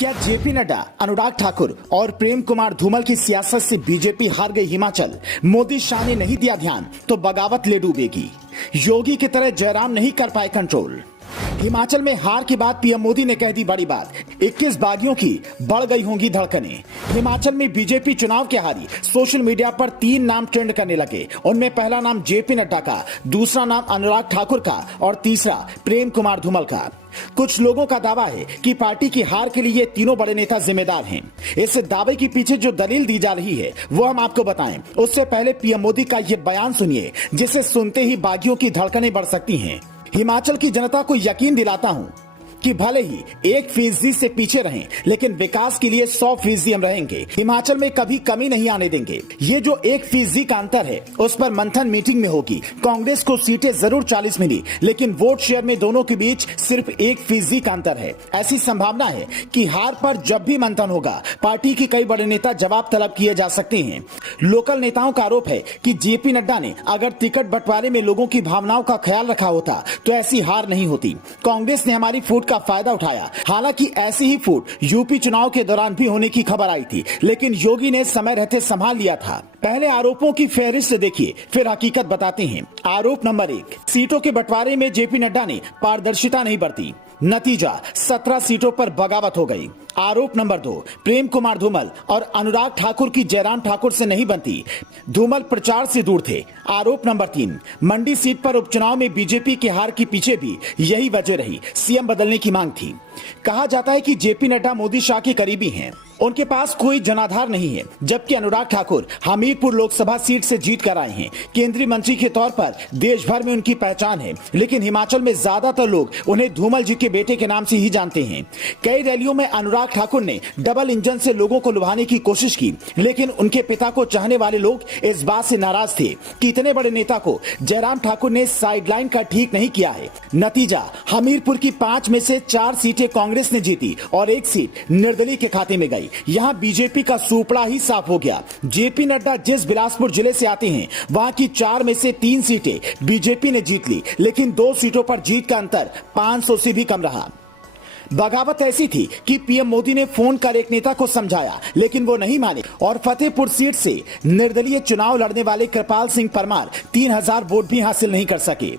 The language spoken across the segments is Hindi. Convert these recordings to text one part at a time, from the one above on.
क्या जेपी नड्डा, अनुराग ठाकुर और प्रेम कुमार धूमल की सियासत से बीजेपी हार गई हिमाचल? मोदी शाह ने नहीं दिया ध्यान तो बगावत ले डूबेगी। योगी की तरह जयराम नहीं कर पाए कंट्रोल। हिमाचल में हार के बाद पीएम मोदी ने कह दी बड़ी बात, 21 बागियों की बढ़ गई होंगी धड़कनें। हिमाचल में बीजेपी चुनाव के हारी सोशल मीडिया पर 3 नाम ट्रेंड करने लगे। उनमें पहला नाम जेपी नड्डा का, दूसरा नाम अनुराग ठाकुर का और तीसरा प्रेम कुमार धूमल का। कुछ लोगों का दावा है कि पार्टी की हार के लिए ये तीनों बड़े नेता जिम्मेदार हैं। इस दावे के पीछे जो दलील दी जा रही है वो हम आपको बताएं। उससे पहले पीएम मोदी का ये बयान सुनिए, जिसे सुनते ही बागियों की धड़कनें बढ़ सकती हैं। हिमाचल की जनता को यकीन दिलाता हूं कि भले ही 1% से पीछे रहें, लेकिन विकास के लिए 100% हम रहेंगे। हिमाचल में कभी कमी नहीं आने देंगे। ये जो 1% का अंतर है उस पर मंथन मीटिंग में होगी। कांग्रेस को सीटें जरूर 40 मिली, लेकिन वोट शेयर में दोनों के बीच सिर्फ 1% का अंतर है। ऐसी संभावना है कि हार पर जब भी मंथन होगा, पार्टी के कई बड़े नेता जवाब तलब किए जा सकते हैं। लोकल नेताओं का आरोप है कि जेपी नड्डा ने अगर टिकट बंटवारे में लोगों की भावनाओं का ख्याल रखा होता तो ऐसी हार नहीं होती। कांग्रेस ने हमारी फूट का फायदा उठाया। हालांकि ऐसी ही फूट यूपी चुनाव के दौरान भी होने की खबर आई थी, लेकिन योगी ने समय रहते संभाल लिया था। पहले आरोपों की फेहरिस्त देखिए, फिर हकीकत बताते हैं। आरोप नंबर 1, सीटों के बंटवारे में जेपी नड्डा ने पारदर्शिता नहीं बरती। नतीजा 17 सीटों पर बगावत हो गई। आरोप नंबर 2, प्रेम कुमार धूमल और अनुराग ठाकुर की जयराम ठाकुर से नहीं बनती। धूमल प्रचार से दूर थे। आरोप नंबर 3, मंडी सीट पर उपचुनाव में बीजेपी के हार के पीछे भी यही वजह रही, सीएम बदलने की मांग थी। कहा जाता है कि जेपी नड्डा मोदी शाह के करीबी हैं, उनके पास कोई जनाधार नहीं है, जबकि अनुराग ठाकुर हमीरपुर लोकसभा सीट से जीत कर आए हैं। केंद्रीय मंत्री के तौर पर देश भर में उनकी पहचान है, लेकिन हिमाचल में ज्यादातर लोग उन्हें धूमल जी के बेटे के नाम से ही जानते हैं। कई रैलियों में अनुराग ठाकुर ने डबल इंजन से लोगों को लुभाने की कोशिश की, लेकिन उनके पिता को चाहने वाले लोग इस बात से नाराज थे कि इतने बड़े नेता को जयराम ठाकुर ने साइडलाइन का ठीक नहीं किया है। नतीजा, हमीरपुर की 5 में से 4 सीटें कांग्रेस ने जीती और 1 सीट निर्दलीय के खाते में गई। यहां बीजेपी का सूपड़ा ही साफ हो गया। जेपी नड्डा जिस बिलासपुर जिले से आते हैं, वहां की 4 में से 3 सीटें बीजेपी ने जीत ली, लेकिन 2 सीटों पर जीत का अंतर 500 से भी कम रहा। बगावत ऐसी थी कि पीएम मोदी ने फोन कर एक नेता को समझाया, लेकिन वो नहीं माने और फतेहपुर सीट से निर्दलीय चुनाव लड़ने वाले कृपाल सिंह परमार 3000 वोट भी हासिल नहीं कर सके।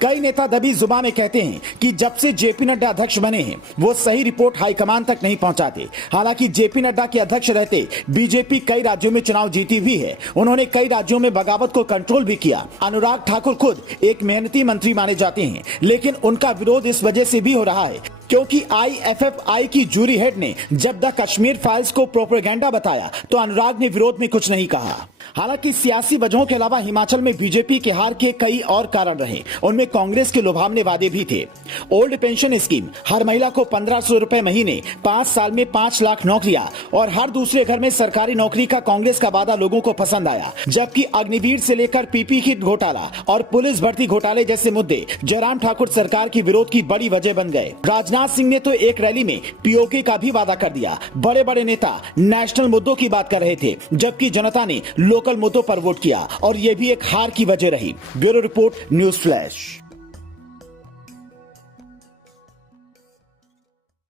कई नेता दबी जुबान में कहते हैं कि जब से जेपी नड्डा अध्यक्ष बने हैं, वो सही रिपोर्ट हाईकमान तक नहीं पहुंचाते। हालांकि जेपी नड्डा के अध्यक्ष रहते बीजेपी कई राज्यों में चुनाव जीती हुई है। उन्होंने कई राज्यों में बगावत को कंट्रोल भी किया। अनुराग ठाकुर खुद एक मेहनती मंत्री माने जाते हैं, लेकिन उनका विरोध इस वजह से भी हो रहा है क्योंकि IFFI की जूरी हेड ने जब द कश्मीर फाइल्स को प्रोपेगेंडा बताया तो अनुराग ने विरोध में कुछ नहीं कहा। हालांकि सियासी वजहों के अलावा हिमाचल में बीजेपी के हार के कई और कारण रहे। उनमें कांग्रेस के लुभावने वादे भी थे। ओल्ड पेंशन स्कीम, हर महिला को 1500 रुपए महीने, 5 साल में 5 लाख नौकरियां और हर दूसरे घर में सरकारी नौकरी का कांग्रेस का वादा लोगों को पसंद आया। जबकि अग्निवीर से लेकर पीपी किट घोटाला और पुलिस भर्ती घोटाले जैसे मुद्दे जयराम ठाकुर सरकार की विरोध की बड़ी वजह बन गए। राजनाथ सिंह ने तो एक रैली में पीओके का भी वादा कर दिया। बड़े बड़े नेता नेशनल मुद्दों की बात कर रहे थे, जबकि जनता ने लोकल मुद्दों पर वोट किया और यह भी एक हार की वजह रही। Bureau report, news flash.